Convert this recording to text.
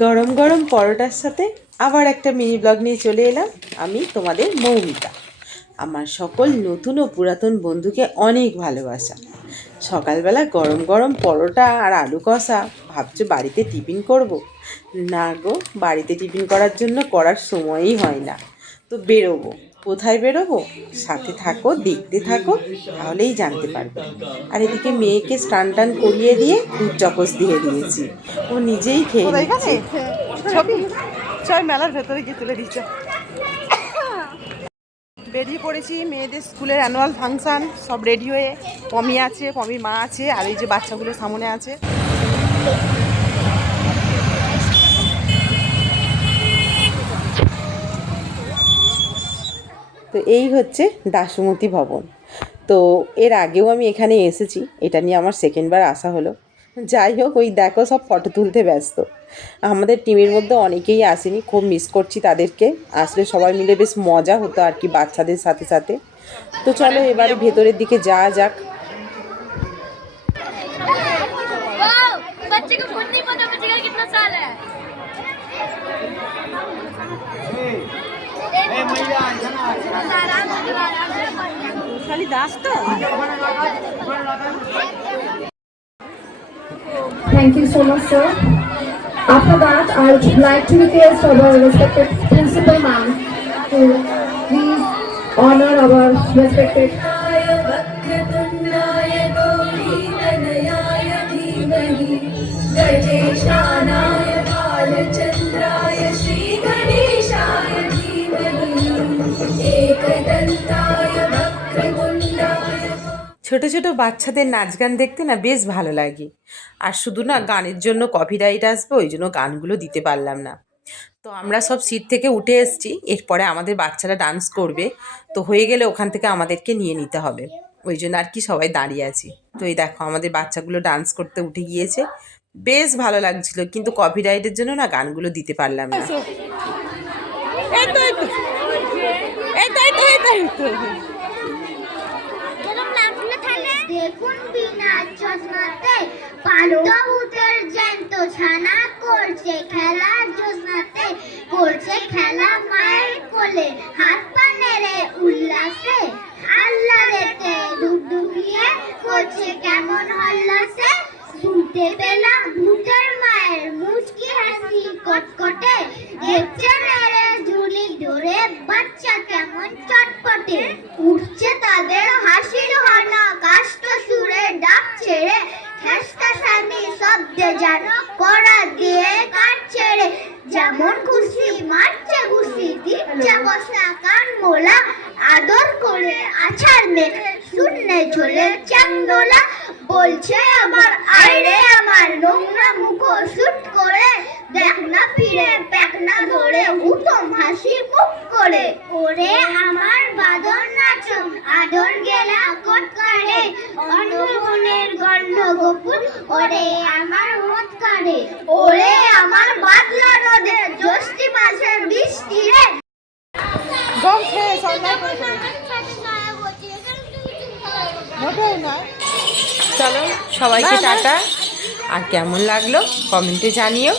গরম গরম পরোটার সাথে আবার একটা মিনি ব্লগ নিয়ে চলে এলাম। আমি তোমাদের মৌমিতা। আমার সকল নতুন ও পুরাতন বন্ধুকে অনেক ভালোবাসা। সকালবেলা গরম গরম পরোটা আর আলু কষা, ভাবছো বাড়িতে টিফিন করব? না গো, বাড়িতে টিফিন করার জন্য করার সময়ই হয় না। তো বেরোবো, কোথায় বেরোবো? সাথে থাকো, দেখতে থাকো, তাহলেই জানতে পারবে। আর এদিকে মেয়েকে স্নান টান করিয়ে দিয়ে দুধ চকস দিয়ে দিয়েছি, ও নিজেই খেয়ে নিচ্ছে। ছবি ছয় মেলার ভেতরে গিয়ে তুলে দিচ্ছে। বেরিয়ে পড়েছি, মেয়েদের স্কুলের অ্যানুয়াল ফাংশান, সব রেডি হয়ে। পমি আছে, পমির মা আছে, আর এই যে বাচ্চাগুলো সামনে আছে। তো এই হচ্ছে দাসমতি ভবন। তো এর আগেও আমি এখানে এসেছি, এটা নিয়ে আমার সেকেন্ডবার আসা হলো। যাই হোক, ওই দেখো সব ফটো তুলতে ব্যস্ত। আমাদের টিমের মধ্যে অনেকেই আসেনি, খুব মিস করছি তাদেরকে। আসলে সবাই মিলে বেশ মজা হতো আর কি, বাচ্চাদের সাথে সাথে। তো চলো এবারে ভেতরের দিকে যাওয়া যাক। Thank you so much, sir. After that, I would like to request our respected principal ma'am to please honor our respected. ছোট ছোট বাচ্চাদের নাচ গান দেখতে না বেশ ভালো লাগে। আর শুধু না গানের জন্য কপিরাইট আসবে, ওই জন্য গানগুলো দিতে পারলাম না। তো আমরা সব সিট থেকে উঠে এসেছি, এরপরে আমাদের বাচ্চারা ডান্স করবে। তো হয়ে গেলে ওখান থেকে আমাদেরকে নিয়ে নিতে হবে, ওই জন্য আর কি সবাই দাঁড়িয়ে আছি। তো এই দেখো আমাদের বাচ্চাগুলো ডান্স করতে উঠে গিয়েছে, বেশ ভালো লাগছিল, কিন্তু কপিরাইটের জন্য না গানগুলো দিতে পারলাম না। দেখুন বিনা চশমাতে পান্ডবুতের জ্যান্ত ছানা করছে খেলা, জ্যোৎস্নাতে করছে খেলা মায়ের কোলে, হাত পা নেড়ে উল্লাসে আল্লাহরেতে ডুবডুবিয়ে করছে কেমন হল্লাসে। শুনতে পেলাম ভূতের মায়ের মুচকি হাসি কটকটে, দেখছে মেরে ঝুলি ধরে বাচ্চা কেমন চটপটে। উঠছে তাদের হাসির হনা, কাষ্ট সুরে ডাক ছেড়ে, ঠেসকা স্বামী শব্দে যেন কড়া দিয়ে কাটছে রে। যেমন খুশি মারছে ঘুষি, দিচ্ছে বসা কান মোলা, আদর করে আছাড় মেখে শূন্যে ঝোলে চান্দোলা। বলছে আমার আইরে আমার নোংরা মুখ শুট করে, দেখ না ফিরে প্যাক না ধরে উঠম হাসি মুখ করে। ওরে আমার বাদর নাচো আদর গেলা কটকারে, অন্ধবনের গন্ধ গোপুর ওরে আমার মত করে। ওরে আমার বাদলা নদে জ্যৈষ্ঠী মাসের বৃষ্টি রে। চলো সবাইকে টাটা, আর কেমন লাগলো কমেন্টে জানিও।